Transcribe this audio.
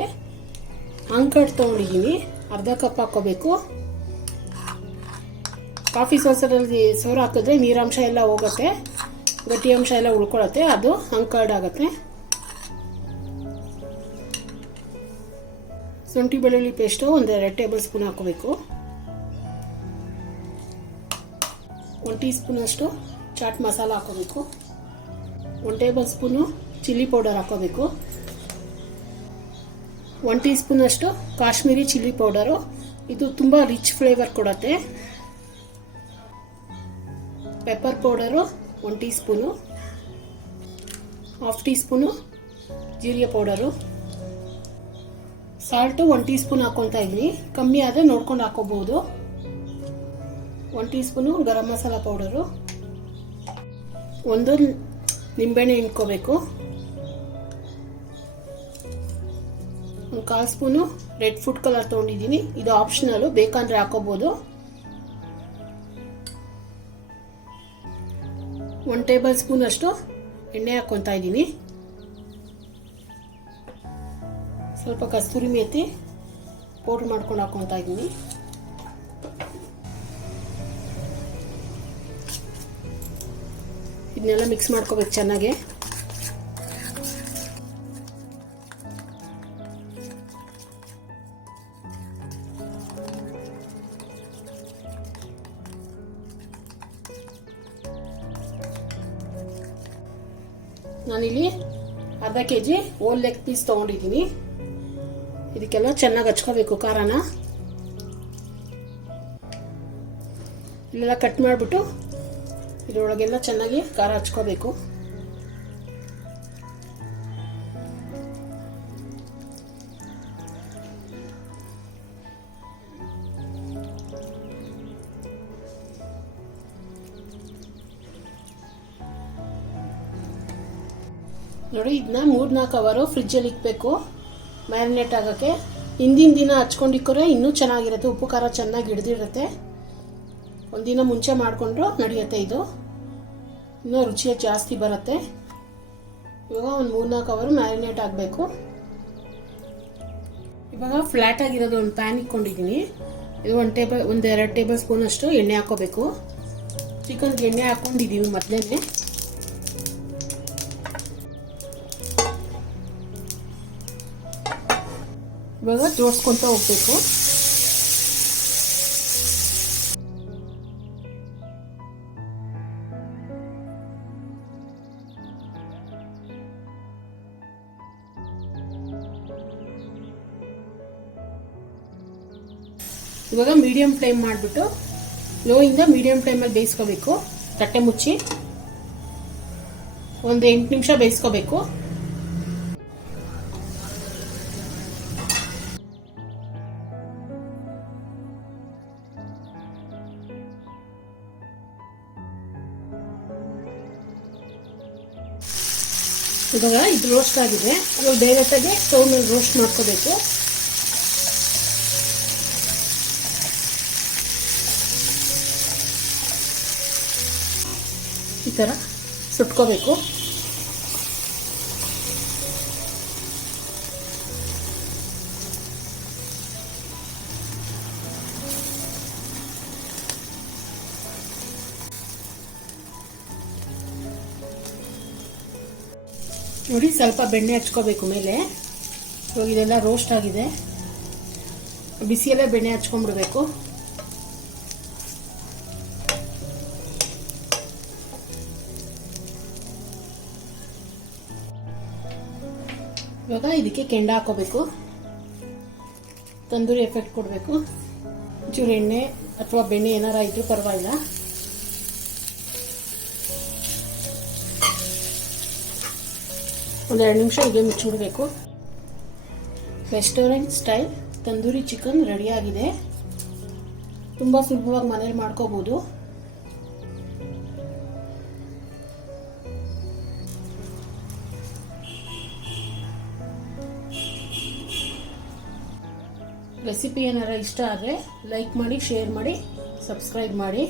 ಚಿಕನ್ಗೆ ಅಂಕಡ್ ತೊಗೊಂಡಿದ್ದೀನಿ. ಅರ್ಧ ಕಪ್ ಹಾಕೋಬೇಕು ಕಾಫಿ ಸಾಸರಲ್ಲಿ ಸೋರು ಹಾಕಿದ್ರೆ ನೀರಾಂಶ ಎಲ್ಲ ಹೋಗುತ್ತೆ. ಗಟ್ಟಿ ಅಂಶ ಎಲ್ಲ ಉಳ್ಕೊಳತ್ತೆ. ಅದು ಅಂಕರ್ಡ್ ಆಗುತ್ತೆ. ಶುಂಠಿ ಬೆಳ್ಳುಳ್ಳಿ ಪೇಸ್ಟು ಒಂದು ಎರಡು ಟೇಬಲ್ ಸ್ಪೂನ್ ಹಾಕೋಬೇಕು ಒಂದು ಟೀ ಸ್ಪೂನಷ್ಟು ಚಾಟ್ ಮಸಾಲ ಹಾಕೋಬೇಕು ಒಂದು ಟೇಬಲ್ ಸ್ಪೂನು ಚಿಲ್ಲಿ ಪೌಡರ್ ಹಾಕೋಬೇಕು ಒನ್ ಟೀ ಸ್ಪೂನಷ್ಟು ಕಾಶ್ಮೀರಿ ಚಿಲ್ಲಿ ಪೌಡರು. ಇದು ತುಂಬ ರಿಚ್ ಫ್ಲೇವರ್ ಕೊಡುತ್ತೆ. Pepper powder one teaspoon half teaspoon ಜೀರಿಗೆ powder. Salt one teaspoon ಹಾಕ್ಕೊತಾ ಇದ್ದೀನಿ. ಕಮ್ಮಿ ಆದರೆ ನೋಡ್ಕೊಂಡು ಹಾಕೋಬಹುದು one teaspoon garam masala powder. ಒಂದು ನಿಂಬೆಹಣ್ಣೆ ಹಿಂಡ್ಕೋಬೇಕು. ಒಂದು ಕಾಲು ಸ್ಪೂನು ರೆಡ್ ಫುಡ್ ಕಲರ್ ತೊಗೊಂಡಿದ್ದೀನಿ. ಇದು ಆಪ್ಷನಲ್ಲು ಬೇಕಂದ್ರೆ ಹಾಕೋಬೋದು. ಒನ್ ಟೇಬಲ್ ಸ್ಪೂನ್ ಅಷ್ಟು ಎಣ್ಣೆ ಹಾಕ್ಕೊತಾ ಇದ್ದೀನಿ. ಸ್ವಲ್ಪ ಕಸ್ತೂರಿ ಮೇತಿ ಪೌಡ್ರ್ ಮಾಡ್ಕೊಂಡು ಹಾಕ್ಕೊತಾ ಇದ್ದೀನಿ. ಇದನ್ನೆಲ್ಲ ಮಿಕ್ಸ್ ಮಾಡ್ಕೋಬೇಕು ಚೆನ್ನಾಗಿ. ನಾನಿಲ್ಲಿ ಅರ್ಧ K G whole leg piece ತೊಗೊಂಡಿದ್ದೀನಿ. ಇದಕ್ಕೆಲ್ಲ ಚೆನ್ನಾಗಿ ಹಚ್ಕೋಬೇಕು ಖಾರನ. ಇಲ್ಲೆಲ್ಲ ಕಟ್ ಮಾಡಿಬಿಟ್ಟು ಇದರೊಳಗೆಲ್ಲ ಚೆನ್ನಾಗಿ ಖಾರ ಹಚ್ಕೋಬೇಕು. ನೋಡಿ ಇದನ್ನ ಮೂರ್ನಾಲ್ಕು ಅವರು ಫ್ರಿಜ್ಜಲ್ಲಿ ಇಕ್ಬೇಕು. ಮ್ಯಾರಿನೇಟ್ ಆಗೋಕ್ಕೆ. ಹಿಂದಿನ ದಿನ ಹಚ್ಕೊಂಡಿಕ್ಕೋರೆ ಇನ್ನೂ ಚೆನ್ನಾಗಿರುತ್ತೆ. ಉಪ್ಪು, ಖಾರ ಚೆನ್ನಾಗಿ ಹಿಡ್ದಿರುತ್ತೆ. ಒಂದಿನ ಮುಂಚೆ ಮಾಡಿಕೊಂಡ್ರು ನಡೆಯುತ್ತೆ ಇದು. ಇನ್ನೂ ರುಚಿಯ ಜಾಸ್ತಿ ಬರುತ್ತೆ. ಇವಾಗ ಒಂದು ಮೂರ್ನಾಲ್ಕು ಅವರು ಮ್ಯಾರಿನೇಟ್ ಆಗಬೇಕು. ಇವಾಗ ಫ್ಲ್ಯಾಟ್ ಆಗಿರೋದು ಒಂದು ಪ್ಯಾನ್ ಇಟ್ಕೊಂಡಿದ್ದೀನಿ ಇದು ಒಂದು ಟೇಬಲ್ ಒಂದು ಎರಡು ಟೇಬಲ್ ಸ್ಪೂನ್ ಅಷ್ಟು ಎಣ್ಣೆ ಹಾಕೋಬೇಕು ಚಿಕನ್ಗೆ ಎಣ್ಣೆ ಹಾಕ್ಕೊಂಡಿದ್ದೀವಿ ಮೊದಲೇ ಇವಾಗ ಜೋಡಿಸ್ಕೊತ ಹೋಗ್ಬೇಕು ಇವಾಗ ಮೀಡಿಯಂ ಫ್ಲೇಮ್ ಮಾಡಿಬಿಟ್ಟು ಲೋಯಿಂದ ಮೀಡಿಯಂ ಫ್ಲೇಮಲ್ಲಿ ಬೇಯಿಸ್ಕೋಬೇಕು ತಟ್ಟೆ ಮುಚ್ಚಿ ಒಂದು ಎಂಟು ನಿಮಿಷ ಬೇಯಿಸ್ಕೋಬೇಕು ಇವಾಗ ಇದು ರೋಸ್ಟ್ ಆಗಿದೆ. ಇವಾಗ ಡೈರೆಕ್ಟಾಗಿ ಸ್ಟವ್ ಮೇಲೆ ರೋಸ್ಟ್ ಮಾಡ್ಕೋಬೇಕು. ಈ ಥರ ಸುಟ್ಕೋಬೇಕು. ನೋಡಿ ಸ್ವಲ್ಪ ಬೆಣ್ಣೆ ಹಚ್ಕೋಬೇಕು ಮೇಲೆ. ಇವಾಗ ಇದೆಲ್ಲ ರೋಸ್ಟ್ ಆಗಿದೆ. ಬಿಸಿಯಲ್ಲೇ ಬೆಣ್ಣೆ ಹಚ್ಕೊಂಡ್ಬಿಡ್ಬೇಕು. ಇವಾಗ ಇದಕ್ಕೆ ಕೆಂಡ ಹಾಕೋಬೇಕು. ತಂದೂರಿ ಎಫೆಕ್ಟ್ ಕೊಡಬೇಕು. ಚೂರು ಎಣ್ಣೆ ಅಥವಾ ಬೆಣ್ಣೆ ಏನಾರ ಇದ್ರೂ ಪರವಾಗಿಲ್ಲ. ಒಂದು ಎರಡು ನಿಮಿಷ ಹೀಗೆ ಮುಚ್ಚಿಬಿಡಬೇಕು ರೆಸ್ಟೋರೆಂಟ್ ಸ್ಟೈಲ್ ತಂದೂರಿ ಚಿಕನ್ ರೆಡಿಯಾಗಿದೆ ತುಂಬ ಸುಲಭವಾಗಿ ಮನೇಲಿ ಮಾಡ್ಕೋಬೋದು. ರೆಸಿಪಿ ಏನಾರ ಇಷ್ಟ ಆದರೆ ಲೈಕ್ ಮಾಡಿ ಶೇರ್ ಮಾಡಿ ಸಬ್ಸ್ಕ್ರೈಬ್ ಮಾಡಿ.